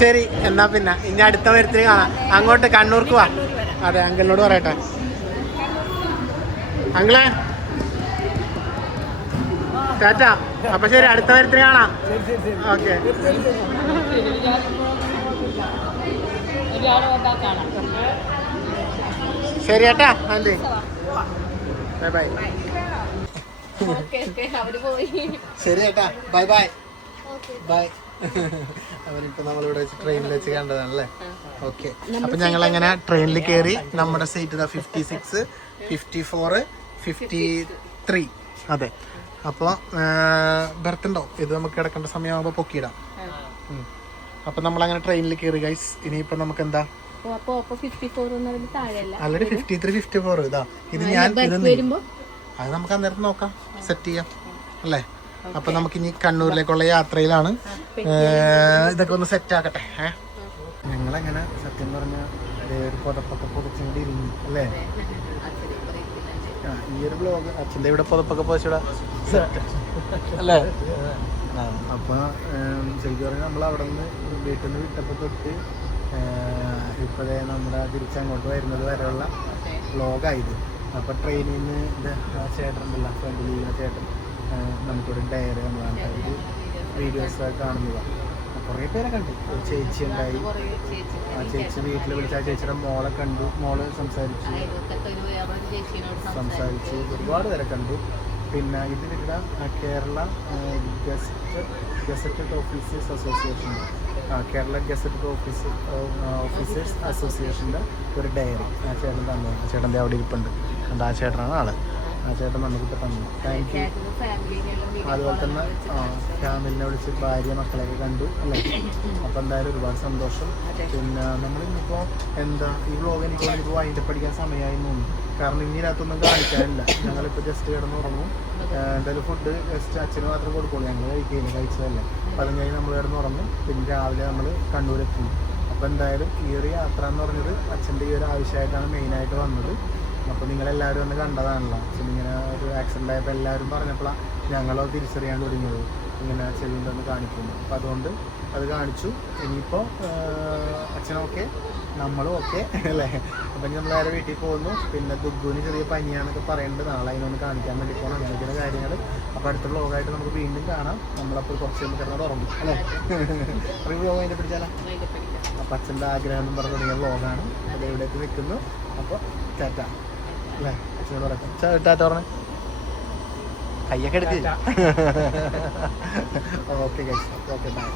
ശരി എന്നാ പിന്നെ ഇനി അടുത്ത മരത്തിന് കാണാം. അങ്ങോട്ട് കണ്ണൂർക്ക് വാ. അതെ അങ്കിളിനോട് പറയട്ടെ. അങ്കിളെ ടാറ്റാ. അപ്പൊ ശരി, അടുത്ത മരത്തിന് കാണാം. ഓക്കെ ശരി ഏട്ടാ. Aunty bye bye. ശരി ഏട്ടാ ബൈ ബൈ ബൈ. അവരിപ്പോ നമ്മളിവിടെ വെച്ച് ട്രെയിനിൽ വെച്ച് കണ്ടതാണല്ലേ? ഓക്കെ. അപ്പൊ ഞങ്ങൾ അങ്ങനെ ട്രെയിനിൽ കയറി. നമ്മുടെ സീറ്റ് 56, 54, 53. അതെ. അപ്പോൾ ബെർത്ത് ഉണ്ടോ? ഇത് നമുക്ക് കിടക്കേണ്ട സമയമാകുമ്പോൾ പൊക്കിയിടാം. അപ്പൊ നമ്മളങ്ങനെ ട്രെയിനിൽ കയറി ഗൈസ്. ഇനിയിപ്പോ നമുക്ക് എന്താ ആൾറെഡി 53, 54 ഇതാ. ഇത് ഞാൻ അത് നമുക്ക് അന്നേരം നോക്കാം, സെറ്റ് ചെയ്യാം അല്ലേ? അപ്പൊ നമുക്ക് ഇനി കണ്ണൂരിലേക്കുള്ള യാത്രയിലാണ്. ഇതൊക്കെ ഒന്ന് സെറ്റ് ആക്കട്ടെ. ഞങ്ങളെങ്ങനെ സത്യം പറഞ്ഞ ഒരു പുതപ്പൊക്കെ പൊതിച്ചുകൊണ്ട് ഇരുന്നു അല്ലേ? ഈ ഒരു ബ്ലോഗ് അച്ഛൻ്റെ ഇവിടെ പുതപ്പൊക്കെ പൊതിച്ചിടാ സെറ്റ് അല്ലേ? അപ്പൊ ശരിക്കും പറഞ്ഞാൽ നമ്മൾ അവിടെ നിന്ന് വീട്ടിൽ നിന്ന് വിട്ടപ്പോൾ തൊട്ട് ഇപ്പോഴേ നമ്മുടെ തിരിച്ചങ്ങോട്ട് വരുന്നത് വരെയുള്ള വ്ലോഗായത്. അപ്പോൾ ട്രെയിനിൽ നിന്ന് ചേട്ടനുണ്ടല്ല, ഫ്രണ്ടിൽ ചെയ്യുന്ന ചേട്ടൻ നമുക്കൊരു ഡയറി നമ്മളാണ് ഒരു വീഡിയോസ് കാണുന്നതാണ്. കുറേ പേരെ കണ്ടു. ഒരു ചേച്ചി ഉണ്ടായി. ആ ചേച്ചി വീട്ടിൽ വിളിച്ച ആ ചേച്ചിയുടെ മോളെ കണ്ടു. മോള് സംസാരിച്ചു ഒരുപാട് പേരെ കണ്ടു. പിന്നെ ഇതിലിവിടെ Kerala gazetted officers association, Kerala gazetted officers അസോസിയേഷൻ്റെ ഒരു ഡയറി ആ ചേട്ടൻ തന്നു. ആ ചേട്ടൻ്റെ അവിടെ ഇരിപ്പുണ്ട്. ആ ചേട്ടനാണ് ആള്. ആ ചേട്ടൻ നമുക്കിപ്പോൾ തന്നു. Thank you. അതുപോലെ തന്നെ ഫാമിലിനെ വിളിച്ച് ഭാര്യ മക്കളെയൊക്കെ കണ്ടു അല്ലേ? അപ്പോൾ എന്തായാലും ഒരുപാട് സന്തോഷം. പിന്നെ നമ്മളിന്നിപ്പോൾ എന്താ ഈ വ്ലോഗ് എനിക്ക് വൈകിട്ട് പഠിക്കാൻ സമയമായി തോന്നുന്നു. കാരണം ഇനി ഇതിനകത്തൊന്നും കാണിക്കാനില്ല. ഞങ്ങളിപ്പോൾ ജസ്റ്റ് കിടന്നുറങ്ങും. എന്തായാലും ഫുഡ് ജസ്റ്റ് അച്ഛന് മാത്രം കൊടുക്കുള്ളൂ. ഞങ്ങൾ കഴിച്ചതല്ലേ. അപ്പോൾ അതും കഴിഞ്ഞ് നമ്മൾ കിടന്നുറങ്ങും. പിന്നെ രാവിലെ നമ്മൾ കണ്ണൂരെത്തും. അപ്പോൾ എന്തായാലും ഈ ഒരു യാത്ര എന്ന് പറഞ്ഞത് അച്ഛൻ്റെ ഈ ഒരു ആവശ്യമായിട്ടാണ് മെയിനായിട്ട് വന്നത്. അപ്പോൾ നിങ്ങളെല്ലാവരും ഒന്ന് കണ്ടതാണല്ലോ. അച്ഛൻ ഇങ്ങനെ ഒരു ആക്സിഡൻ്റ് ആയപ്പോൾ എല്ലാവരും പറഞ്ഞപ്പോഴാണ് ഞങ്ങളോ തിരിച്ചറിയാൻ തുടങ്ങിയത് ഇങ്ങനെ ചെവിയുണ്ടെന്ന് കാണിക്കുന്നു. അപ്പോൾ അതുകൊണ്ട് അത് കാണിച്ചു. ഇനിയിപ്പോൾ അച്ഛനൊക്കെ നമ്മളും ഓക്കെ അല്ലേ? അപ്പം നമ്മൾ നേരെ വീട്ടിൽ പോകുന്നു. പിന്നെ ദുഗ്ഗുവിന് ചെറിയ പനിയാണെന്നൊക്കെ പറയുന്നുണ്ട്. നാളെ അതിനൊന്ന് കാണിക്കാൻ വേണ്ടി പോകണം. അങ്ങനെയൊക്കെയാണ് കാര്യങ്ങൾ. അപ്പോൾ അടുത്ത വ്ലോഗായിട്ട് നമുക്ക് വീണ്ടും കാണാം. നമ്മളപ്പോൾ കുറച്ച് കഴിയുമ്പോൾ കിടന്നത് ഉറങ്ങും അല്ലേ? ഒരു വ്ലോഗ് അതിൻ്റെ പിടിച്ചാലോ? അപ്പം അച്ഛൻ്റെ ആഗ്രഹം എന്ന് പറഞ്ഞു തുടങ്ങിയ വ്ലോഗാണ്. അത് എവിടേക്ക് നിൽക്കുന്നു. അപ്പോൾ ടാറ്റ അല്ലേ? അച്ഛനോട് പറയാം ടാറ്റ പറഞ്ഞേ. കയ്യൊക്കെ എടുക്ക്. Okay guys, okay bye.